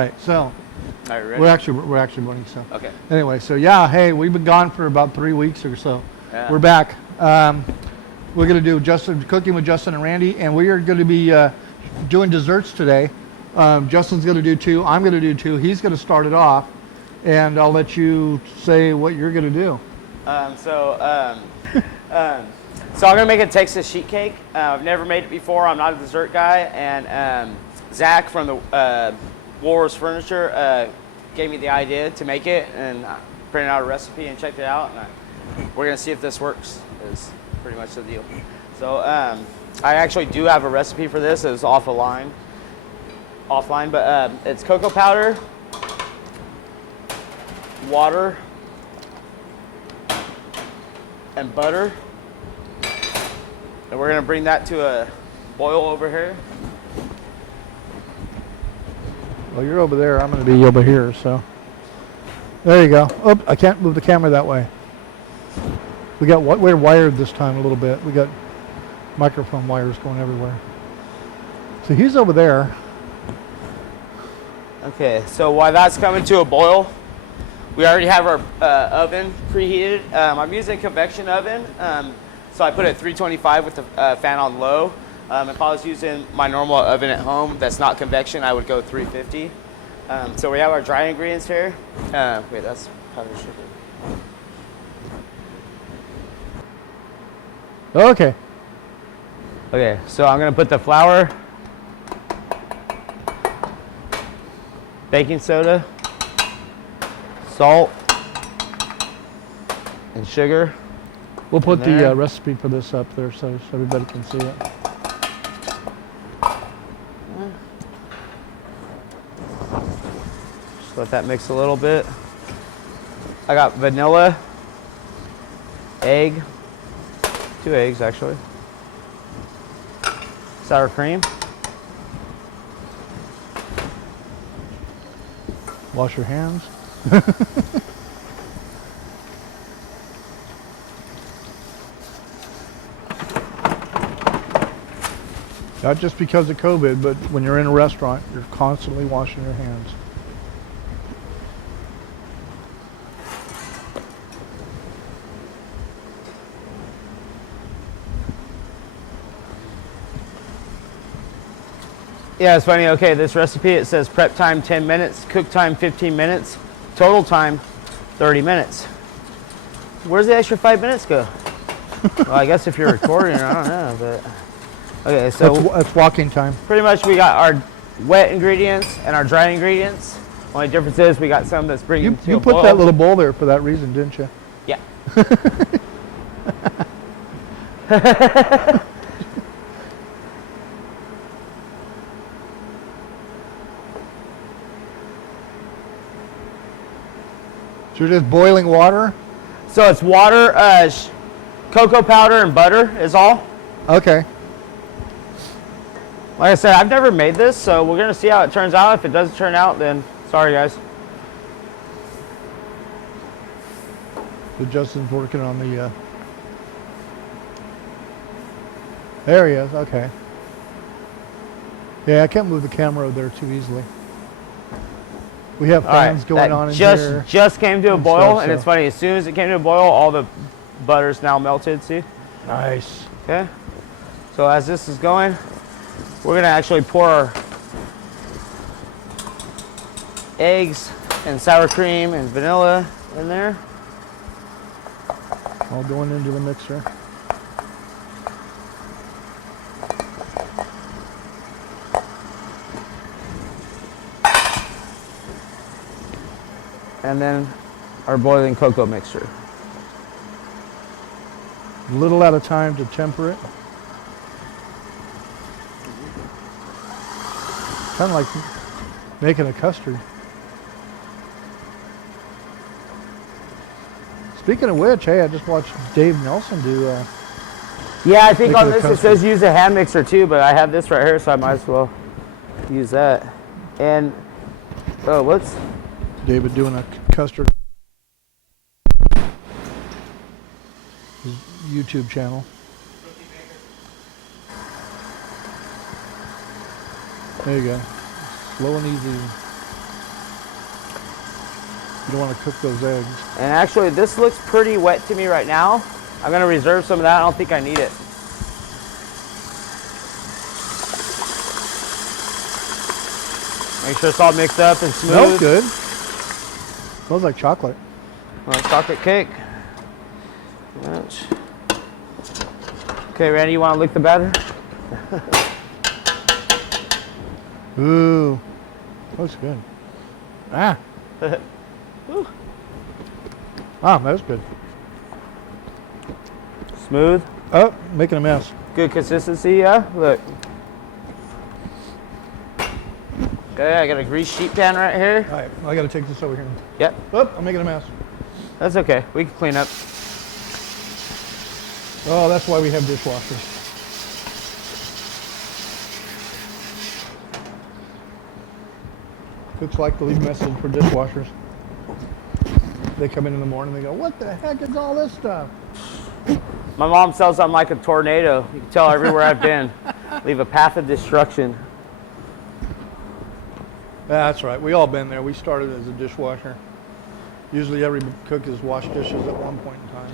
right, so Are you ready? we're actually running. So Okay. anyway, so yeah, hey, we've been gone for about 3 weeks or so. Yeah. We're back. We're gonna do cooking with Justin and Randy, and we are going to be doing desserts today. Justin's going to do 2. I'm going to do 2. He's going to start it off, and I'll let you say what you're going to do. So I'm gonna make a Texas sheet cake. I've never made it before. I'm not a dessert guy, and Zach from the Woolworths Furniture gave me the idea to make it, and I printed out a recipe and checked it out. And we're gonna see if this works. Is pretty much the deal. So I actually do have a recipe for this. It was offline, but it's cocoa powder, water, and butter. And we're gonna bring that to a boil over here. Well, you're over there. I'm going to be over here. So there you go. Oh, I can't move the camera that way. We're wired this time a little bit. We got microphone wires going everywhere. So he's over there. Okay, so while that's coming to a boil, we already have our oven preheated. I'm using a convection oven, so I put it at 325 with the fan on low. If I was using my normal oven at home that's not convection, I would go 350. So we have our dry ingredients here. Wait, that's powdered sugar. Okay. Okay, so I'm gonna put the flour, baking soda, salt, and sugar. We'll put the recipe for this up there so everybody can see it. Just let that mix a little bit. I got vanilla, egg, 2 eggs actually, sour cream. Wash your hands. Not just because of COVID, but when you're in a restaurant, you're constantly washing your hands. Yeah, it's funny. Okay, this recipe, it says prep time 10 minutes, cook time 15 minutes, total time 30 minutes. Where's the extra 5 minutes go? Well, I guess if you're recording, I don't know, but... Okay, so that's walking time. Pretty much we got our wet ingredients and our dry ingredients. Only difference is we got some that's bringing to a You put boil. that little bowl there for that reason, didn't you? Yeah. So you're just boiling water? So it's water, cocoa powder, and butter is all. Okay. Like I said, I've never made this, so we're gonna see how it turns out. If it doesn't turn out, then sorry guys. So Justin's working on the, there he is, okay. Yeah, I can't move the camera over there too easily. We have fans going on in here. Just came to a boil, and so. it's funny, as soon as it came to a boil, all the butter's now melted, see? Nice. Okay, so as this is going, we're gonna actually pour our eggs and sour cream and vanilla in there. All going into the mixer. And then our boiling cocoa mixture. A little at a time to temper it. Kind of like making a custard. Speaking of which, hey, I just watched Dave Nelson do. Yeah, I think on making a this it custard. says use a hand mixer too, but I have this right here, so I might as well use that. And oh, whoops. David doing a custard. His YouTube channel. There you go. Slow and easy. You don't want to cook those eggs. And actually, this looks pretty wet to me right now. I'm gonna reserve some of that. I don't think I need it. Make sure it's all mixed up and smooth. Smells good. Smells like chocolate. Chocolate cake. Okay, Randy, you want to lick the batter? Ooh, looks good. Ah. Ah, that's good. Smooth. Oh, making a mess. Good consistency, yeah? Look. Okay, I got a grease sheet pan right here. All right, I got to take this over here. Yep. Oh, I'm making a mess. That's okay. We can clean up. Oh, that's why we have dishwashers. Cooks like to leave messages for dishwashers. They come in the morning, they go, what the heck is all this stuff? My mom says I'm like a tornado. You can tell everywhere I've been. Leave a path of destruction. That's right. We all been there. We started as a dishwasher. Usually every cook has washed dishes at one point in time.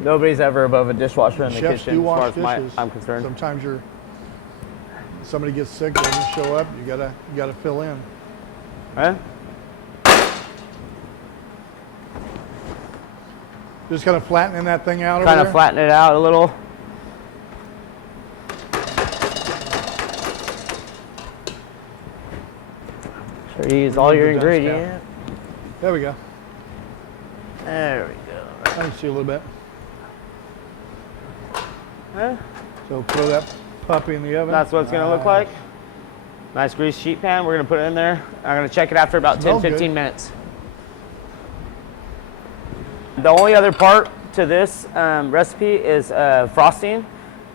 Nobody's ever above a dishwasher in the Chefs kitchen do as far wash as dishes. I'm concerned. Sometimes somebody gets sick, they don't show up. You gotta fill in. Right? Just kind of flattening that thing out over Kind there. of flatten it out a little. Sure, you use all your Remove the dust ingredients. There we go. There we go. I can see a little bit. Huh? So throw that puppy in the oven. That's what it's going to look like. Nice grease sheet pan. We're going to put it in there. I'm going to check it after about 10, Smells 15 good. minutes. The only other part to this recipe is frosting.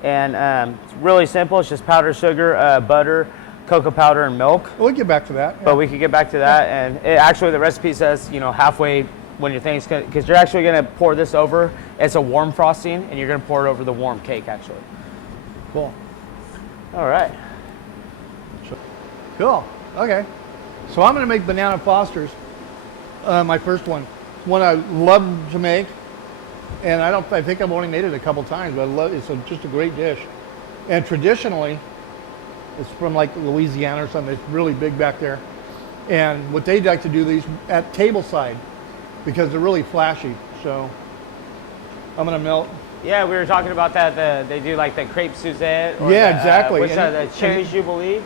And it's really simple. It's just powdered sugar, butter, cocoa powder, and milk. We'll get back to that. Yeah. But we could get back to that. And it, actually, the recipe says, halfway when your thing's going to, because you're actually going to pour this over. It's a warm frosting, and you're going to pour it over the warm cake, actually. Cool. All right. Cool. Okay. So I'm going to make banana Fosters. My first one. One I love to make, and I think I've only made it a couple times, but I love it's just a great dish. And traditionally, it's from like Louisiana or something. It's really big back there. And what they like to do these at tableside because they're really flashy. So I'm going to melt. Yeah, we were talking about that. They do like the crepe Suzette. Or Yeah, the, exactly. What's that? And The cherry Jubilee?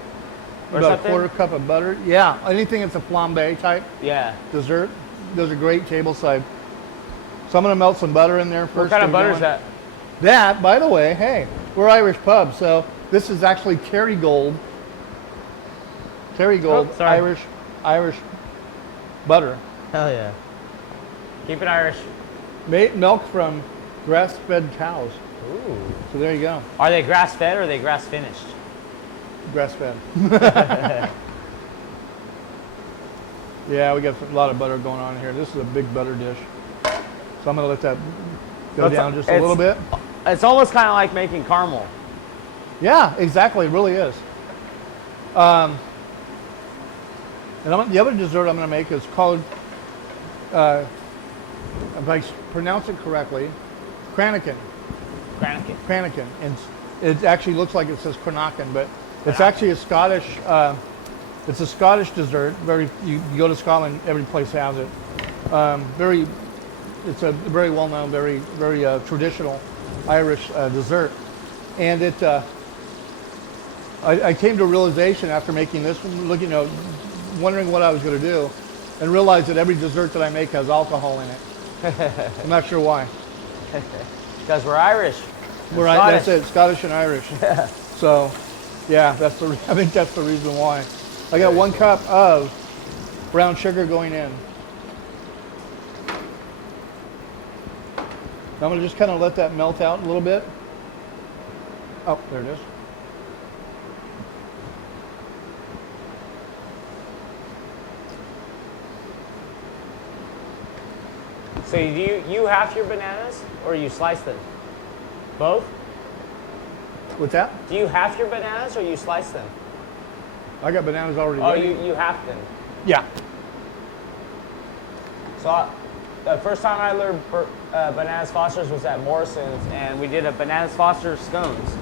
Or About something? a 1/4 cup of butter. Yeah, anything that's a flambe type Yeah. dessert. Those are great tableside. So I'm going to melt some butter in there first. What kind of Get butter is going. that? That, by the way, hey, we're Irish pub, so this is actually Kerrygold. Kerrygold Oh, sorry. Irish butter. Hell yeah. Keep it Irish. Milk from grass-fed cows. Ooh. So there you go, Are they grass fed or are they grass finished? grass-fed. Yeah, we got a lot of butter going on here. This is a big butter dish. So I'm going to let that go down just a little bit. It's almost kind of like making caramel. Yeah, exactly. It really is. And the other dessert I'm going to make is called, if I pronounce it correctly, Cranachan. Cranachan. Cranachan. And it actually looks like it says Cranachan, but it's actually a Scottish. It's a Scottish dessert. You go to Scotland, every place has it. It's a very well-known, very traditional Irish dessert, and it. I came to a realization after making this, wondering what I was going to do, and realized that every dessert that I make has alcohol in it. I'm not sure why. Because we're Irish. We're that's it, Scottish and Irish. So, yeah, I think that's the reason why. I got 1 cup of brown sugar going in. I'm going to just kind of let that melt out a little bit. Oh, there it is. So do you half your bananas or you slice them? Both? What's that? Do you half your bananas or you slice them? I got bananas already Oh, ready. you half them. Yeah. So the first time I learned bananas Foster's was at Morrison's, and we did a bananas Foster's scones.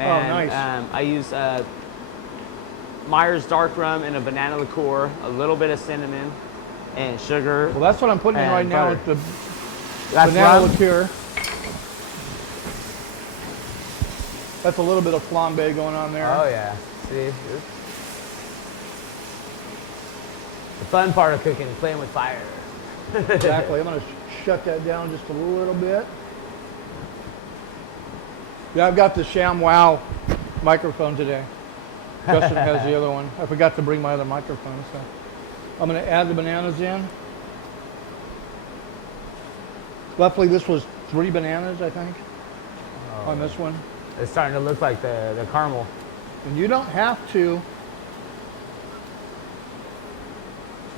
And, oh, nice. I used Myers dark rum and a banana liqueur, a little bit of cinnamon, and sugar. Well, that's what I'm putting in right now butter. with the That's banana rum? liqueur. That's a little bit of flambe going on there. Oh yeah, see? The fun part of cooking is playing with fire. Exactly. I'm going to shut that down just a little bit. Yeah, I've got the ShamWow microphone today. Justin has the other one. I forgot to bring my other microphone, so I'm going to add the bananas in. Roughly, this was 3 bananas, I think, on this one. It's starting to look like the caramel. And you don't have to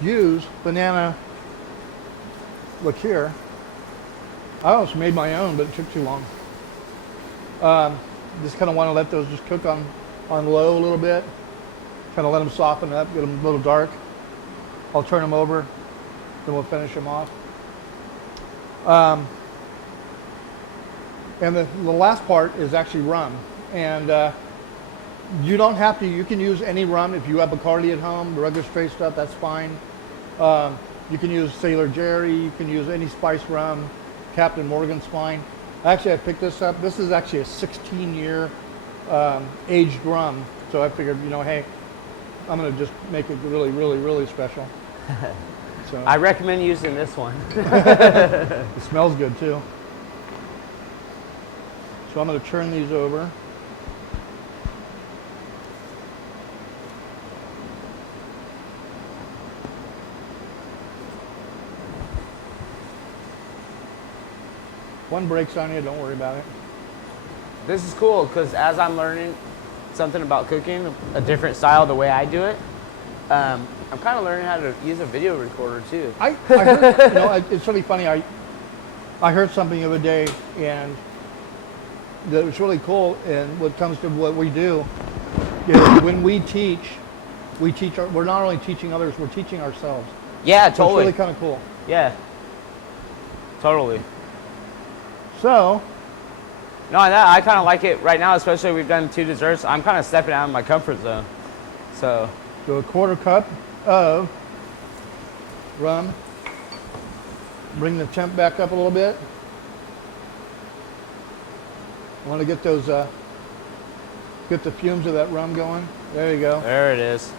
use banana liqueur. I almost made my own, but it took too long. Just kind of want to let those just cook on low a little bit. Kind of let them soften up, get them a little dark. I'll turn them over, then we'll finish them off. And the last part is actually rum. And you don't have to, you can use any rum. If you have Bacardi at home, the regular straight stuff, that's fine. You can use Sailor Jerry, you can use any spice rum. Captain Morgan's fine. Actually, I picked this up. This is actually a 16-year aged rum. So I figured, you know, hey, I'm going to just make it really, really, really special. So I recommend using this one. it smells good too. So I'm going to turn these over. One breaks on you, don't worry about it. This is cool because as I'm learning something about cooking, a different style, the way I do it, I'm kind of learning how to use a video recorder too. I heard, you know, it's really funny. I heard something the other day, and that was really cool. And what comes to what we do is when we teach we're not only teaching others, we're teaching ourselves. Yeah, So totally. it's really kind of cool. Yeah, totally. So, No, I kind of like it right now, especially we've done 2 desserts. I'm kind of stepping out of my comfort zone. So, do a 1/4 cup of rum. Bring the temp back up a little bit. I want to get those, get the fumes of that rum going. There you go. there it is.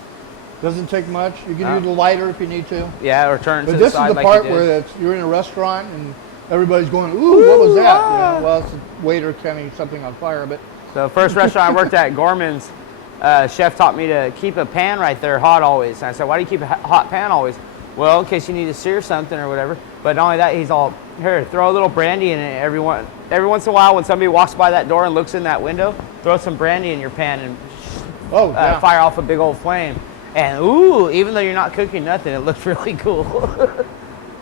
Doesn't take much. You can use a lighter if you need to. Yeah, or turn it to But the this is side the like part you did. where you're in a restaurant and everybody's going, ooh, what was that? ah. You know, well, it's a waiter catching something on fire, but The first restaurant I worked at, Gorman's, chef taught me to keep a pan right there hot always. And I said, why do you keep a hot pan always? Well, in case you need to sear something or whatever. But not only that, he's all, here, throw a little brandy in it. Every once in a while when somebody walks by that door and looks in that window, throw some brandy in your pan and fire off a big old flame. And ooh, even though you're not cooking nothing, it looks really cool.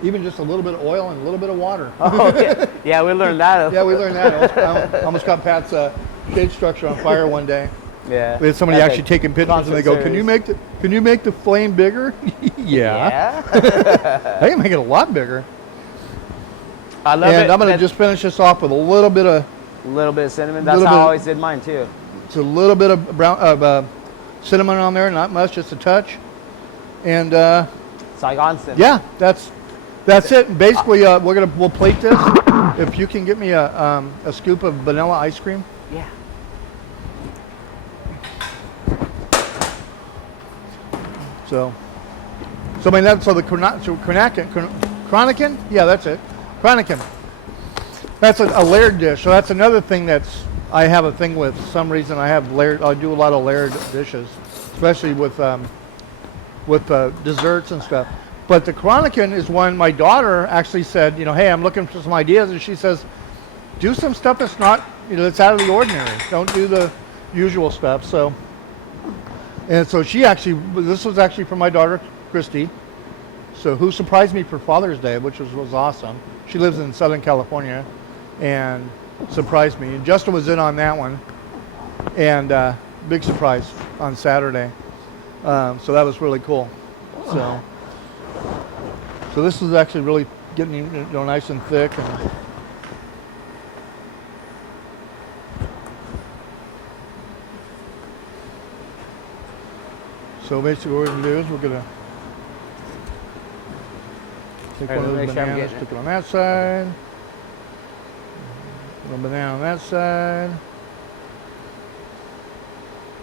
even just a little bit of oil and a little bit of water. Oh, yeah. Yeah, we learned that. Yeah, we learned that. I almost got Pat's shade structure on fire one day. Yeah. We had somebody That's actually a taking pictures, and they go, concert "Can you make the flame bigger?" Yeah. I can make it a lot bigger. I love it. And I'm going to just finish this off with a little bit of cinnamon. That's how I always did mine too. It's a little bit of cinnamon on there, not much, just a touch. And Saigon cinnamon. yeah, that's it. Basically, we'll plate this. If you can get me a scoop of vanilla ice cream. Yeah. So I mean that's the Cranachan. Yeah, that's it. Cranachan. That's a layered dish. So that's another thing I have a thing with. For some reason I do a lot of layered dishes, especially with desserts and stuff. But the Cranachan is one my daughter actually said, you know, hey, I'm looking for some ideas, and she says, do some stuff that's not, you know, that's out of the ordinary. Don't do the usual stuff. So this was actually from my daughter, Christy. So who surprised me for Father's Day, which was awesome. She lives in Southern California, and surprised me. And Justin was in on that one, and big surprise on Saturday. So that was really cool. So So this is actually really getting nice and thick. And so basically what we're going to do is we're going to take one of those bananas, stick it on that side. A little banana on that side.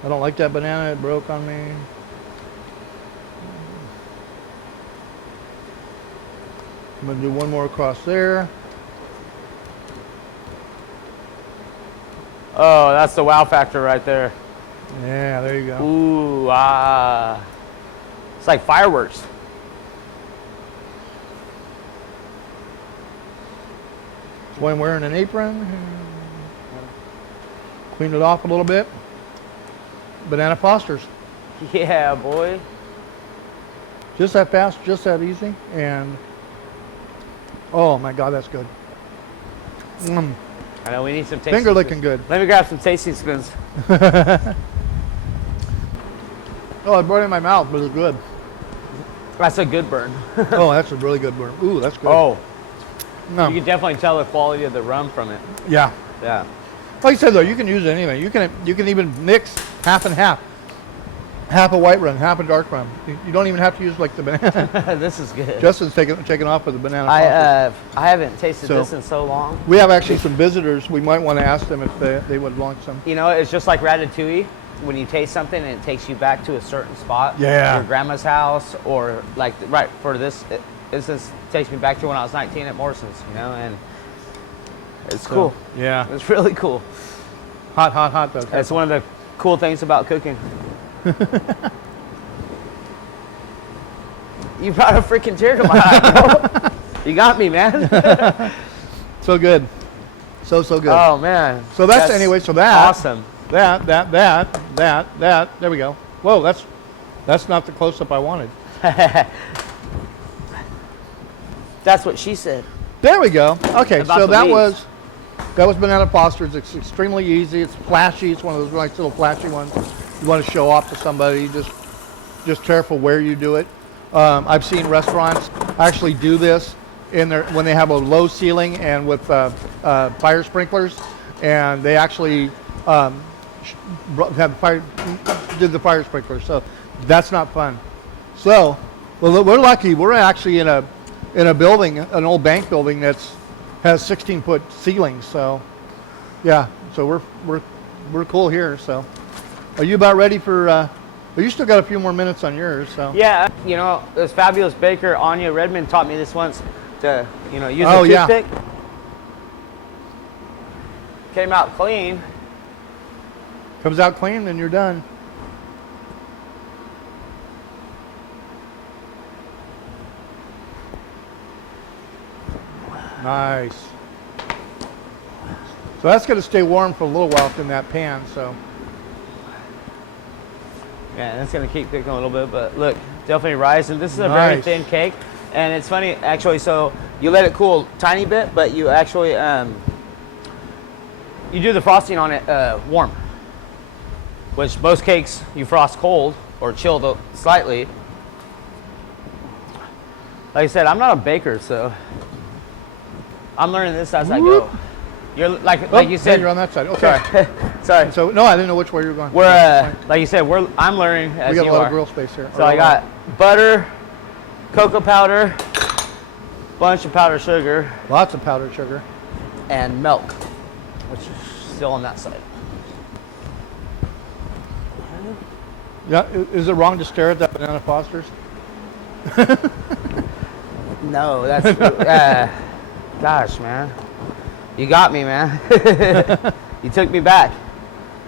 I don't like that banana, it broke on me. I'm going to do one more across there. Oh, that's the wow factor right there. Yeah, there you go. Ooh, ah. It's like fireworks. Boy, I'm wearing an apron. Clean it off a little bit. Banana Fosters. Yeah, boy. Just that fast, just that easy, and oh my God, that's good. I know we need some tasting Finger licking good. Let me grab some tasting spoons. Oh, I brought it in my mouth, but it's good. That's a good burn. Oh, that's a really good burn. Ooh, that's good. Oh, no. you can definitely tell the quality of the rum from it. Yeah. Yeah. Like I said though, you can use it anyway. You can even mix half and half. Half a white rum, half a dark rum. You don't even have to use like the banana. This is good. Justin's taking off with the banana. I haven't tasted this in so long. We have actually some visitors. We might want to ask them if they would want some. You know, it's just like ratatouille. When you taste something and it takes you back to a certain spot. Yeah. Your grandma's house, or like right for this. This takes me back to when I was 19 at Morrison's. You know, and it's cool. Yeah. It's really cool. Hot though. That's one of the cool things about cooking. You brought a freaking tear to my eye, bro. You got me, man. So good. So good. Oh, man. So that's anyway, so that. Awesome. That. There we go. Whoa, that's not the close-up I wanted. That's what she said. There we go. Okay, About so the that leaves. was Banana Foster's. It's extremely easy. It's flashy. It's one of those nice little flashy ones. You want to show off to somebody, just careful where you do it. I've seen restaurants actually do this when they have a low ceiling and with fire sprinklers, and they actually did the fire sprinklers. So that's not fun. So, well, we're lucky. We're actually in a building, an old bank building has 16-foot ceilings. So, yeah. So we're cool here. So. Are you about ready for, you still got a few more minutes on yours, so. Yeah, you know, this fabulous baker, Anya Redmond, taught me this once to, use a toothpick. Yeah. Came out clean. Comes out clean, then you're done. Nice. So that's going to stay warm for a little while in that pan, so. Yeah, it's going to keep cooking a little bit, but look, definitely rising. This is a very thin cake, and it's funny, actually, so you let it cool a tiny bit, but you actually, you do the frosting on it warm, which most cakes you frost cold or chilled slightly. Like I said, I'm not a baker, so I'm learning this as I go. You're like you said. You're on that side. Okay. Sorry. So no, I didn't know which way you were going. We're like you said. I'm learning as you are. We got a lot of grill space here. So I got butter, cocoa powder, bunch of powdered sugar. Lots of powdered sugar. And milk, which is still on that side. Yeah. Is it wrong to stare at that Banana Foster's? No, that's gosh, man. You got me, man. You took me back.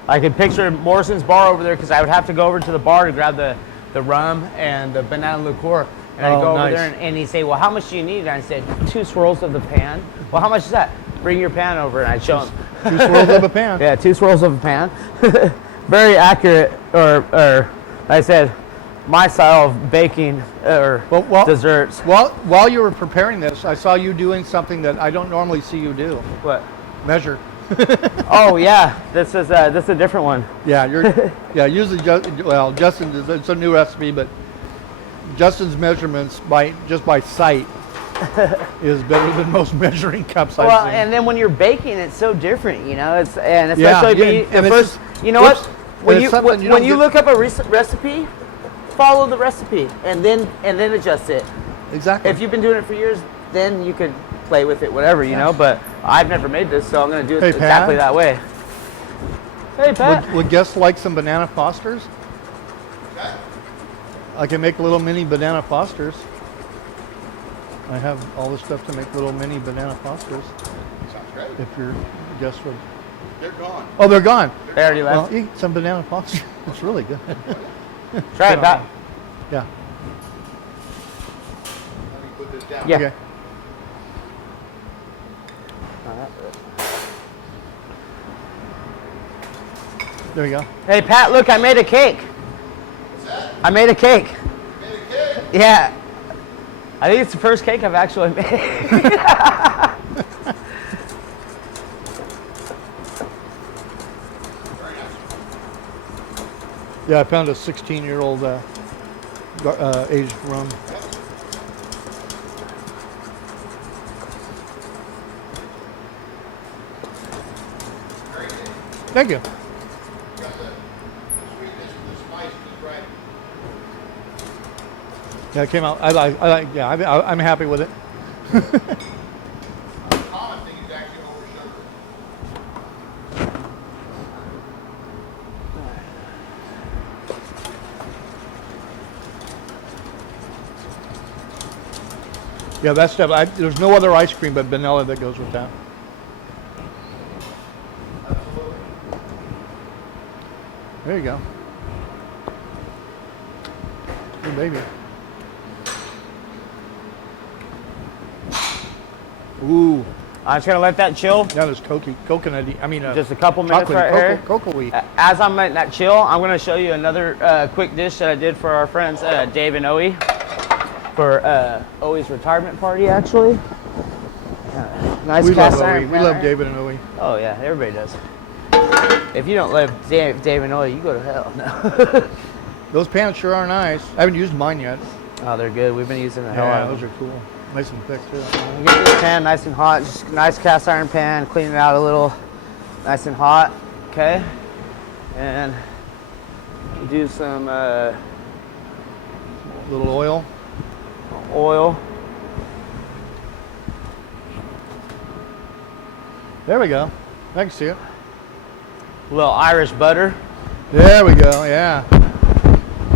I could picture Morrison's bar over there because I would have to go over to the bar to grab the rum and the banana liqueur. And I'd go over there and he'd say, well, how much do you need? And I said, 2 swirls of the pan. Well, how much is that? Bring your pan over. And I'd show him. 2 swirls of a pan. Yeah, 2 swirls of a pan. Very accurate, or like I said, my style of baking or desserts. While you were preparing this, I saw you doing something that I don't normally see you do. What? Measure. Oh yeah, this is a different one. Yeah, usually Justin. It's a new recipe, but Justin's measurements just by sight is better than most measuring cups I've Well, seen. and then when you're baking, it's so different, you know. It's and Yeah, especially yeah, and the it's first, just- you know whoops. what? When And you it's something you when don't you get- look up a recipe, follow the recipe and then adjust it. Exactly. If you've been doing it for years, then you could play with it, whatever, you know. But I've never made this, so I'm going to do it Hey, exactly Pat? that way. Hey, Pat. Would guests like some banana Fosters? I can make little mini banana Fosters. I have all the stuff to make little mini banana Fosters. Sounds great. If your guests would. They're gone. Oh, they're gone. They already Well, left. eat some banana Fosters. It's really good. Try it, Pat. Yeah. Let me put this down. Yeah. Okay. There we go. Hey, Pat, look, I made a cake. What's that? I made a cake. You made a cake? Yeah. I think it's the first cake I've actually made. Very nice. Yeah, I found a 16-year-old aged rum. Very good. Thank you. Got the sweetness and the spice just right. Yeah, it came out. I like. Yeah, I'm happy with it. The common thing is actually over sugar. Yeah, that stuff. There's no other ice cream but vanilla that goes with that. Absolutely. There you go. Good baby. Ooh, I'm just going to let that chill. that is coconutty. I mean, Just a couple minutes chocolatey, right here. cocoa-y. As I'm letting that chill, I'm going to show you another quick dish that I did for our friends Dave and Owie for Owie's retirement party, actually. Nice We love cast iron Owie. We pan love iron. David and Owie. Oh yeah, everybody does. If you don't love Dave and Owie, you go to hell. No. Those pans sure are nice. I haven't used mine yet. Oh, they're good. We've been using the hell out Yeah, of those them. are cool. Nice and thick too. Get this pan nice and hot. Just nice cast iron pan. Clean it out a little, nice and hot. Okay, and do some Little oil. oil. There we go. I can see it. A little Irish butter. There we go. Yeah.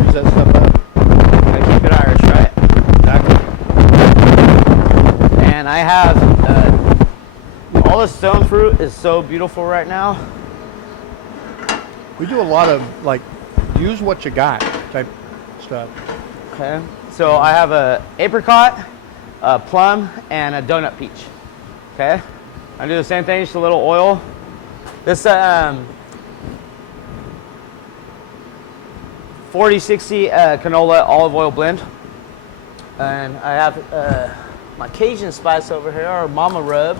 Use that stuff up. Gotta keep it Irish, right? Exactly. And I have all the stone fruit is so beautiful right now. We do a lot of like use what you got type stuff. Okay, so I have a apricot, a plum, and a donut peach. Okay, I do the same thing, just a little oil. This 40-60 canola olive oil blend, and I have my Cajun spice over here, or Mama Rub.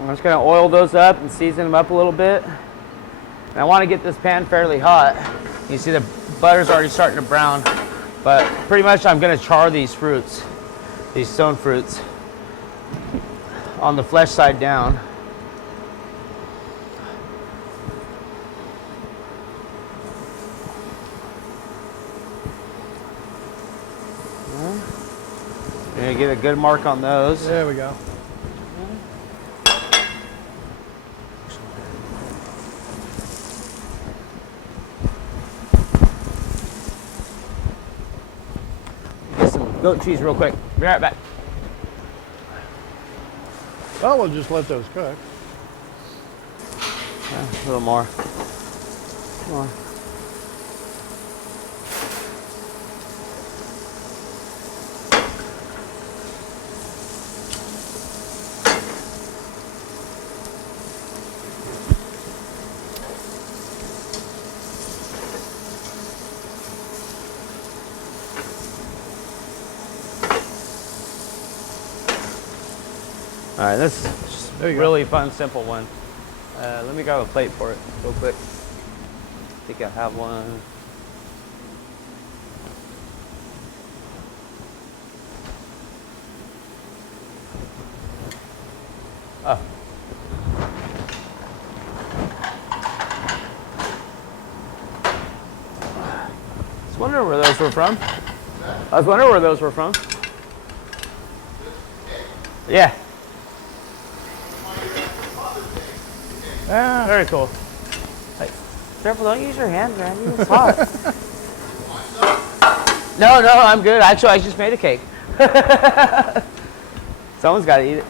I'm just gonna oil those up and season them up a little bit. And I want to get this pan fairly hot. You see the butter's already starting to brown, but pretty much I'm gonna char these fruits, these stone fruits, on the flesh side down. You're gonna get a good mark on those. There we go. Get some goat cheese real quick. Be right back. Well, we'll just let those cook. Yeah, a little more. More. All right, this is just There a you go. really fun, simple one. Let me grab a plate for it real quick. I think I have one. Oh. I was wondering where those were from. I was wondering where those were from. Yeah. Yeah. Very cool. Hey, careful, don't use your hand, Randy. It's hot. No, I'm good. Actually, I just made a cake. Someone's got to eat it.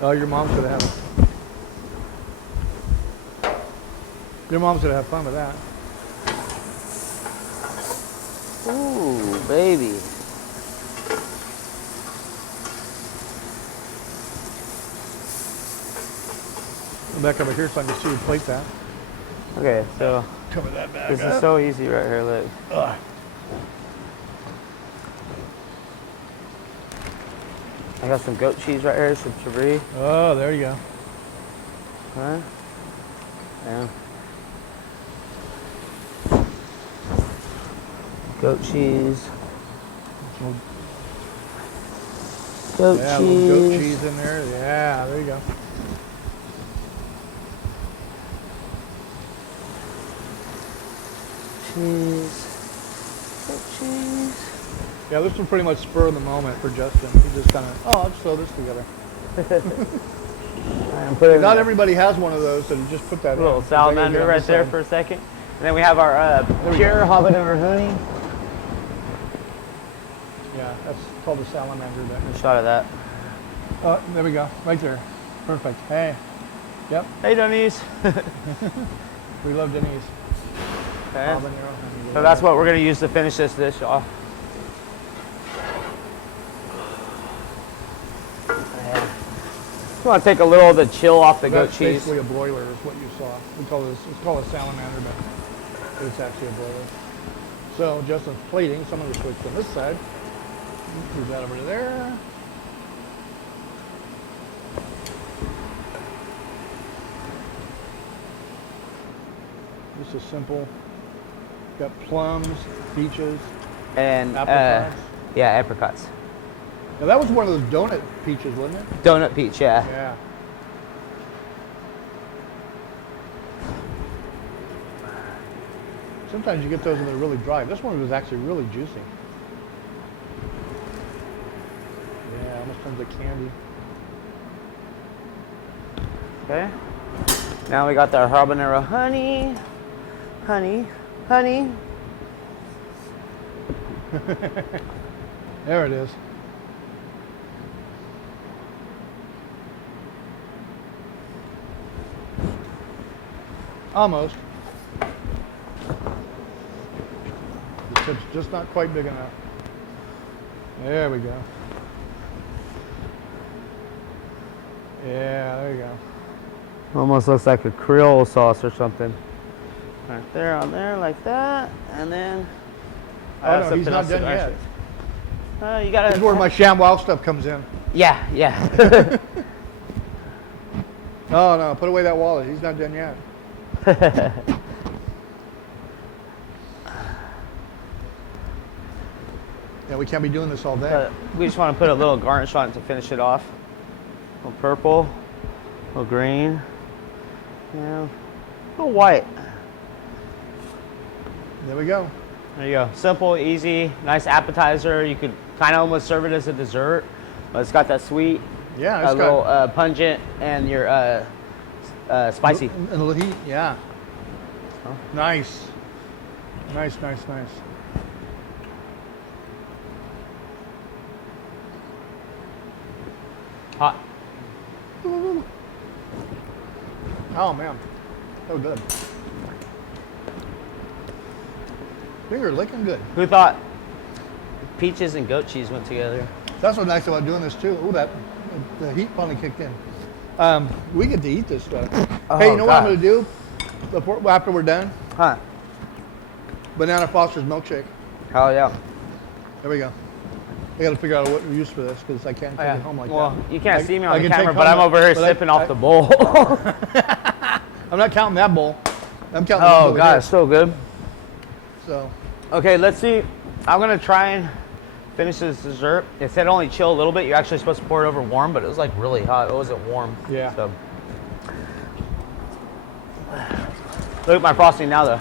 Oh, your mom's gonna have it. Your mom's gonna have fun with that. Ooh, baby. Come back over here so I can see you plate that. Okay, so Cover that back this up. is so easy right here. Look. Ugh. I got some goat cheese right here, some chivri. Oh, there you go. Huh? Yeah. Goat cheese. Some- Goat yeah, a cheese. little goat cheese in there. Yeah, there you go. Cheese. Goat cheese. Yeah, this was pretty much spur of the moment for Justin. He just kind of, oh, I'll just throw this together. I'm putting Not a everybody has one of those, so you just put that in. little 'cause I gotta get salamander on right this there side. for a second. And then we have our we pure habanero honey. Yeah, that's called a salamander. There. A shot of that. Oh, there we go. Right there. Perfect. Hey. Yep. Hey, Denise. We love Denise. Okay. Habanero honey. So that's what we're going to use to finish this dish off. Just want to take a little of the chill off the goat That's cheese. basically a broiler is what you saw. We call this, it's called a salamander, but it's actually a broiler. So Justin's plating. So I'm going to switch from this side. Move that over to there. This is simple. Got plums, peaches, And apricots. yeah, apricots. Now that was one of those donut peaches, wasn't it? Donut peach, yeah. Yeah. Sometimes you get those and they're really dry. This one was actually really juicy. Yeah, almost turns like candy. Okay. Now we got the habanero honey. Honey. There it is. Almost. The tip's just not quite big enough. There we go. Yeah, there you go. Almost looks like a Creole sauce or something. Right there on there like that. And then Oh no, he's not done yet. You gotta. This is where my ShamWow stuff comes in. Yeah. Oh no, put away that wallet. He's not done yet. Yeah, we can't be doing this all day. We just want to put a little garnish on it to finish it off. A little purple, a little green, yeah, a little white. There we go. There you go. Simple, easy, nice appetizer. You could kind of almost serve it as a dessert, but it's got that sweet, Yeah, a it's little got pungent, and your spicy. and a little heat. Yeah. Oh. Nice. Nice. Hot. Oh man, so good. Finger licking good. Who thought peaches and goat cheese went together? That's what's nice about doing this too. Oh, the heat finally kicked in. We get to eat this stuff. Oh, Hey, you know what I'm God. gonna do after we're done? Huh? Banana Foster's milkshake. Hell yeah. There we go. I got to figure out what use for this because I can't take it home like Well, that. you can't see me on I the can camera, take but I'm home- over here but I- sipping off the bowl. I'm not counting that bowl. I'm counting. Oh this over God, here. it's so good. So Okay, let's see. I'm gonna try and Finish this dessert. It said only chill a little bit. You're actually supposed to pour it over warm, but it was like really hot. It wasn't warm. Yeah. So. Look at my frosting now, though.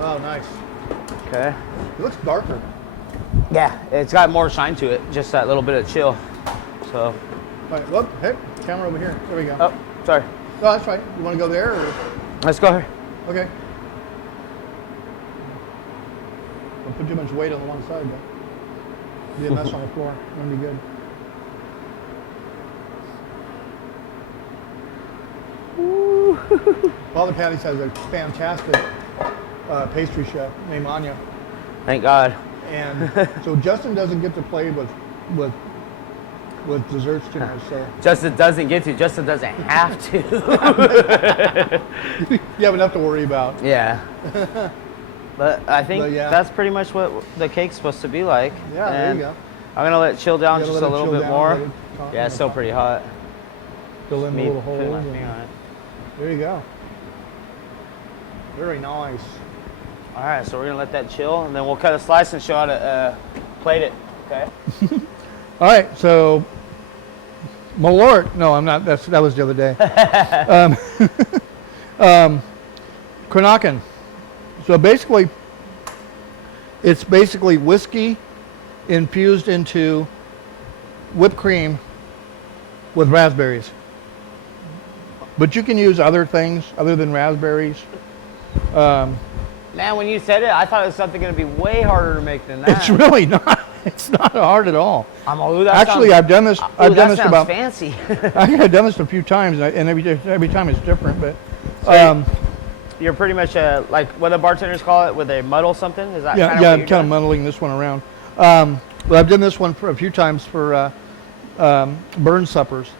Oh, nice. Okay. It looks darker. Yeah, it's got more shine to it. Just that little bit of chill. So. All right, look, hey, camera over here. There we go. Oh, sorry. Oh, that's right. You want to go there? Or? Let's go here. Okay. Don't put too much weight on the one side, though. Be a mess on the floor. Wouldn't be good. Father Patty's has a fantastic pastry chef named Anya, Thank God. and so Justin doesn't get to play with desserts too much. So Justin doesn't get to. Justin doesn't have to. you have enough to worry about. Yeah. But I think But, yeah. that's pretty much what the cake's supposed to be like. Yeah, there And you go. I'm gonna let it chill down You just gotta a let it little chill bit down, more. let it calm Yeah, it's still down. pretty hot. Fill in the Me little putting holes. my and- finger on it. There you go. Very nice. All right, so we're gonna let that chill, and then we'll cut a slice and show how to plate it. Okay. All right, so Malort. No, I'm not. That was the other day. Cranachan. So basically, it's basically whiskey infused into whipped cream with raspberries. But you can use other things other than raspberries. Man, when you said it, I thought it was something gonna be way harder to make than that. It's really not. It's not hard at all. Actually, I've done this. I've done this about. fancy. I've done this a few times, and every time it's different. But So you're pretty much like what the bartenders call it, where they muddle something. Is that yeah, kind of yeah, what I'm you're kind of doing? muddling this one around. But I've done this one for a few times for burn suppers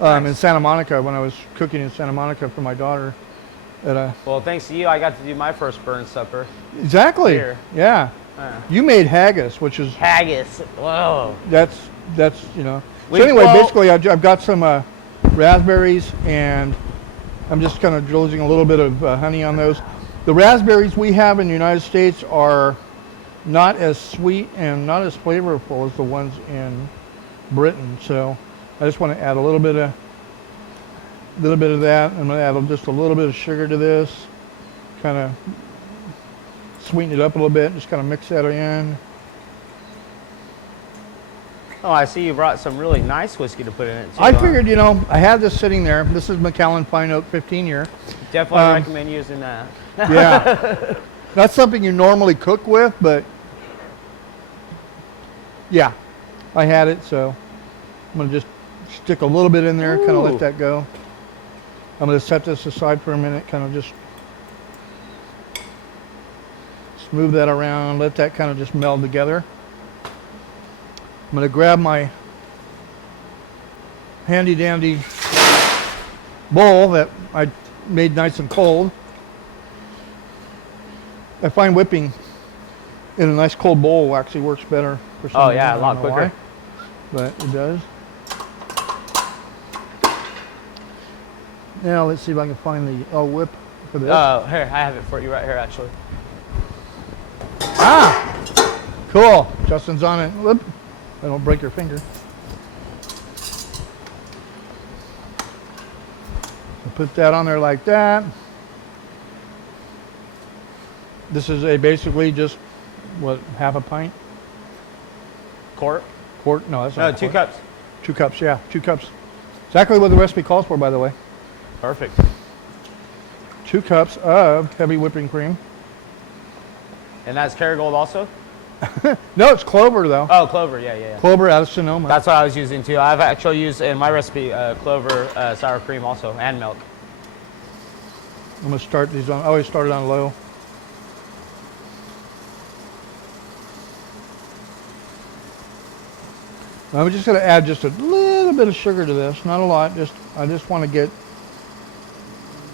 in Nice. Santa Monica when I was cooking in Santa Monica for my daughter. Well, thanks to you, I got to do my first burn supper. Exactly. Here. Yeah. You made haggis, which is Haggis. Whoa. that's you know. We- So anyway, well- basically, I've got some raspberries, and I'm just kind of drizzling a little bit of honey on those. The raspberries we have in the United States are not as sweet and not as flavorful as the ones in Britain. So I just want to add a little bit of that. I'm going to add just a little bit of sugar to this, kind of sweeten it up a little bit. Just kind of mix that in. Oh, I see you brought some really nice whiskey to put in it too. I huh? figured, you know, I had this sitting there. This is Macallan Fine Oak 15 year. Definitely recommend using that. Yeah. Not something you normally cook with, but yeah, I had it, so I'm going to just stick a little bit in there, kind of Ooh. let that go. I'm going to set this aside for a minute, kind of just move that around, let that kind of just meld together. I'm going to grab my handy dandy bowl that I made nice and cold. I find whipping in a nice cold bowl actually works better for some Oh, reason. yeah, I a don't lot know quicker. why, but it does. Now let's see if I can find the whip for this. Oh, here, I have it for you right here, actually. Ah, cool. Justin's on it. Whoop. I don't break your finger. So put that on there like that. This is basically just, what, half a pint? Quart? Quart? No, that's No, not a 2 quart. cups. 2 cups, yeah, 2 cups. Exactly what the recipe calls for, by the way. Perfect. 2 cups of heavy whipping cream. And that's Kerrygold also? No, it's Clover, though. Oh, Clover, yeah. Clover out of Sonoma. That's what I was using too. I've actually used in my recipe Clover sour cream also, and milk. I'm going to start these on, I always start it on low. I'm just going to add just a little bit of sugar to this, not a lot. I just want to get.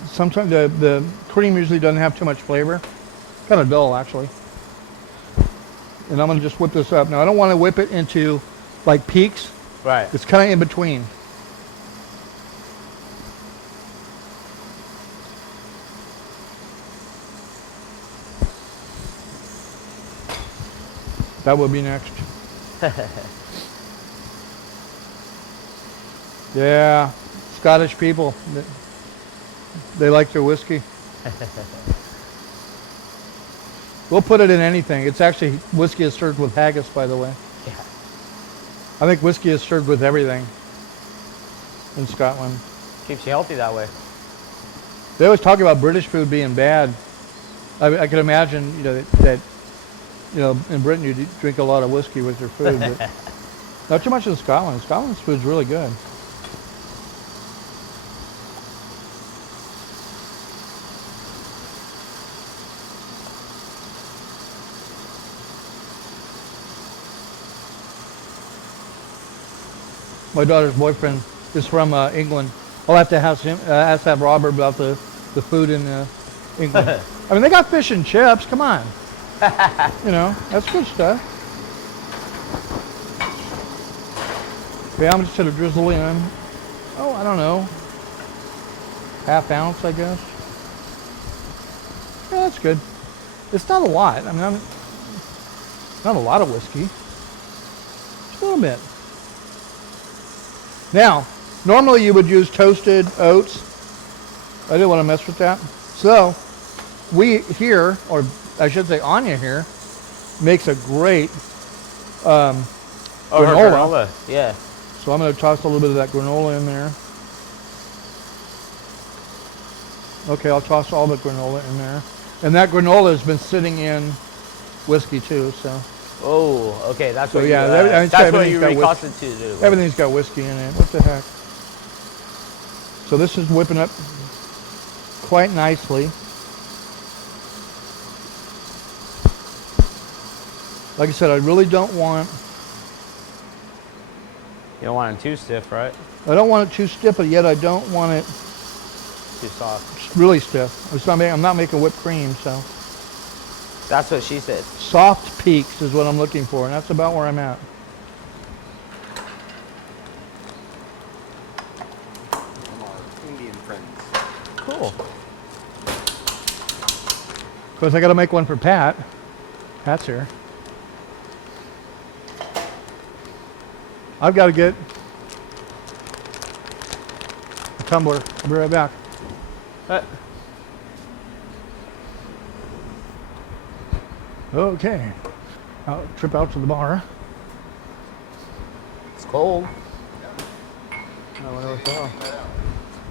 Sometimes the cream usually doesn't have too much flavor, kind of dull actually. And I'm going to just whip this up. Now I don't want to whip it into like peaks. Right. It's kind of in between. That will be next. Yeah, Scottish people, they like their whiskey. We'll put it in anything. It's actually, whiskey is served with haggis, by the way. Yeah. I think whiskey is served with everything in Scotland. Keeps you healthy that way. They always talk about British food being bad. I can imagine, that in Britain you drink a lot of whiskey with your food, but not too much in Scotland. Scotland's food's really good. My daughter's boyfriend is from England. I'll have to have Robert about the food in England. I mean, they got fish and chips. Come on, that's good stuff. Okay, I'm just gonna drizzle in. Oh, I don't know, ½ ounce, I guess. Yeah, that's good. It's not a lot. I mean, not a lot of whiskey. Just a little bit. Now, normally you would use toasted oats. I didn't want to mess with that. So, we here, or I should say Anya here, makes a great granola. Granola, yeah. So I'm going to toss a little bit of that granola in there. Okay, I'll toss all the granola in there. And that granola has been sitting in whiskey too, so. Oh, okay, that's So what yeah, that's what you everything's got reconstituted it with. Everything's got whiskey in it. What the heck? So this is whipping up quite nicely. Like I said, I really don't want. You don't want it too stiff, right? I don't want it too stiff, but yet I don't want it Too soft. really stiff. I'm not making whipped cream, so. That's what she said. Soft peaks is what I'm looking for, and that's about where I'm at. From our Indian friends. Cool. Of course, I got to make one for Pat. Pat's here. I've got to get a tumbler. I'll be right back. Okay. I'll trip out to the bar. It's cold.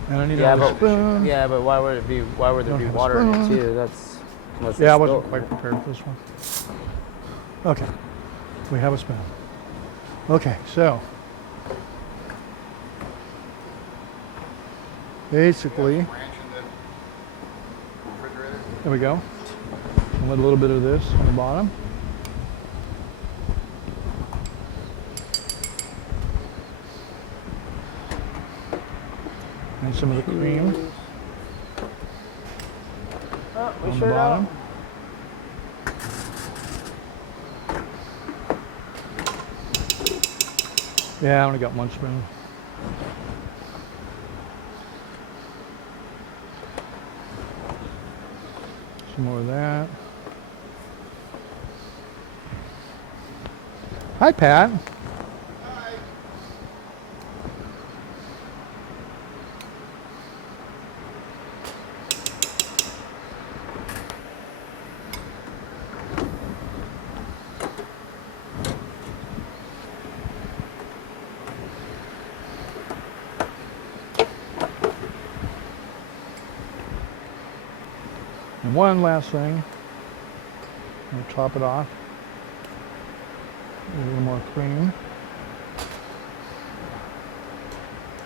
And I need Yeah, a spoon. Yeah, but why would there Don't be have a water in it spoon. too? That's unless Yeah, I it's wasn't still- quite prepared for this one. Okay. We have a spoon. Okay, so. Basically, Ranch in the refrigerator. there we go. I'll let a little bit of this on the bottom. And some of the cream Oh, we on the sure bottom. Yeah, I only got one spoon. Some more of that. Hi, Pat. Hi. And one last thing. I'm going to top it off. A little more cream.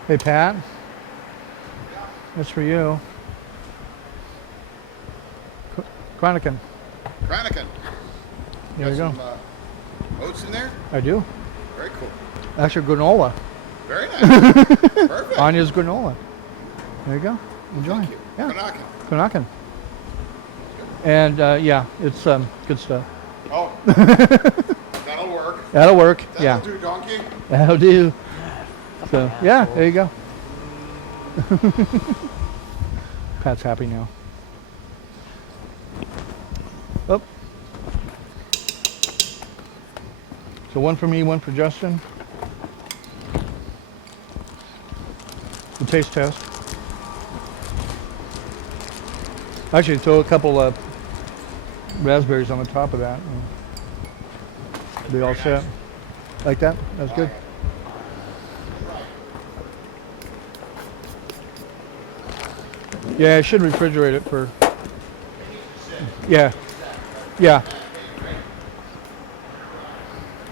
Hey, Pat. That's for you. Cranachan. Cranachan. There you go. Some oats in there? I do. Very cool. Actually, granola. Very nice. Perfect. Anya's granola. There you go. Enjoy. Thank you. Yeah. Cranachan. Cranachan. And yeah, it's good stuff. Oh. That'll work. That'll work. That'll Yeah. do, donkey. That'll do. So yeah, there you go. Pat's happy now. Oh. So one for me, one for Justin. The taste test. Actually, throw a couple of raspberries on the top of that. And be all set. Like that? That's good. Yeah, I should refrigerate it for. Yeah. Yeah.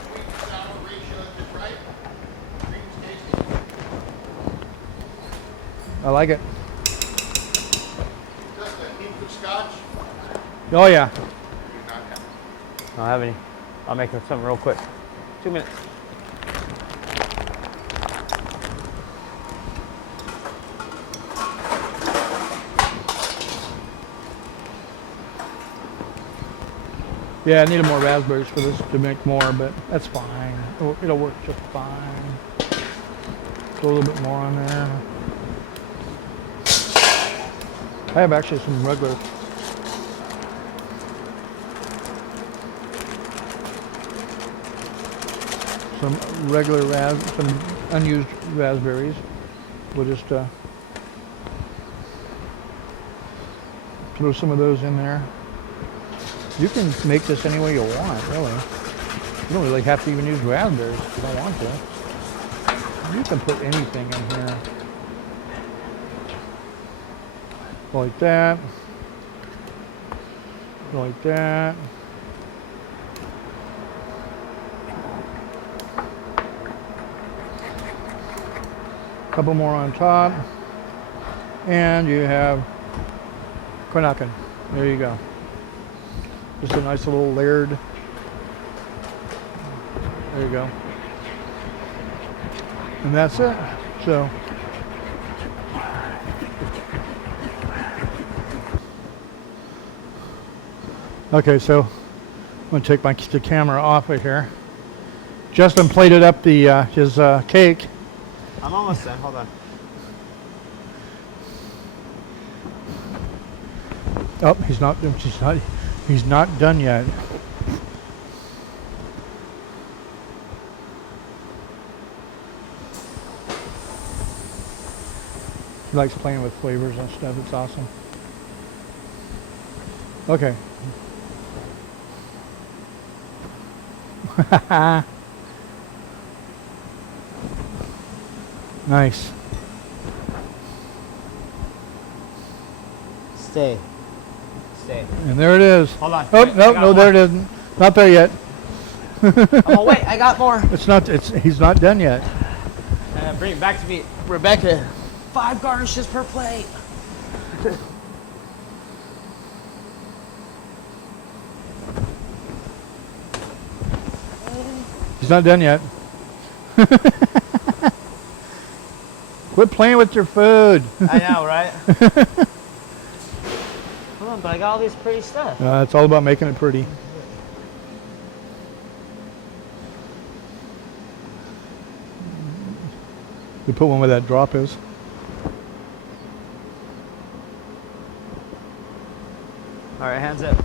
Sweet and sour ratio is just right. Cream's tasty. I like it. Just a hint of scotch. Oh yeah. Do not have. I don't have any. I'll make something real quick. 2 minutes. Yeah, I needed more raspberries for this to make more, but that's fine. It'll work just fine. Throw a little bit more on there. I have actually some regular. Some unused raspberries. We'll just throw some of those in there. You can make this any way you want, really. You don't really have to even use raspberries if you don't want to. You can put anything in here. Go like that. Go like that. Couple more on top. And you have Cranachan. There you go. Just a nice little layered. There you go. And that's it. So. Okay, so I'm going to take the camera off of here. Justin plated up his cake. I'm almost done. Hold on. Oh, he's not done yet. He likes playing with flavors and stuff. It's awesome. Okay. Nice. Stay. And there it is. Hold on. Oh, Wait, no, I got no, more. there it isn't. Not there yet. Oh, wait, I got more. He's not done yet. Bring it back to me, Rebecca. 5 garnishes per plate. He's not done yet. Quit playing with your food. I know, right? Hold on, but I got all this pretty stuff. It's all about making it pretty. We put one where that drop is. All right, hands up.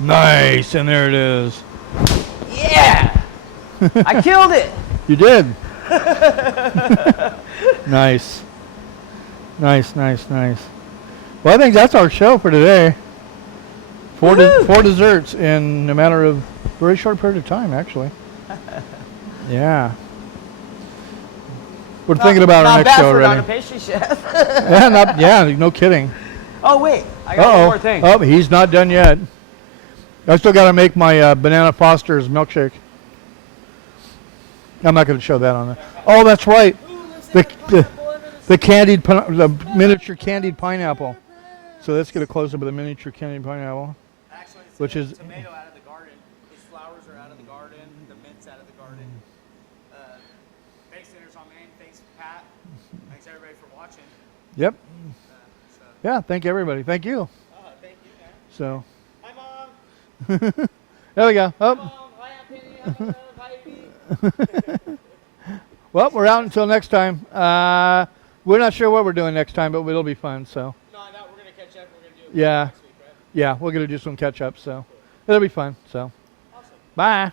Nice, and there it is. Yeah! I killed it! You did. Nice. Nice, nice, nice. Well, I think that's our show for today. Four desserts in a matter of a very short period of time, actually. Yeah. We're thinking about our next show already. Not bad for a pastry chef. Yeah, no kidding. Oh, wait. I got one more thing. Oh, he's not done yet. I still got to make my Banana Foster's milkshake. I'm not going to show that on there. Oh, that's right. The miniature candied pineapple. So let's get a close up of the miniature candied pineapple. Actually, it's Which is tomato out of the garden. His flowers are out of the garden. The mint's out of the garden. Thanks, Dinners on Main. Thanks, Pat. Thanks, everybody, for watching. Yep. Yeah, thank everybody. Thank you. Thank you, man. So. Hi, Mom. There we go. Oh. Mom. Hi, Aunt Penny. Hi, Amy. Well, we're out until next time. We're not sure what we're doing next time, but it'll be fun. So. No, we're going to catch up. We're going to do it Yeah. next week, right? Yeah, we're going to do some catch up. So it'll be fun. So. Awesome. Bye.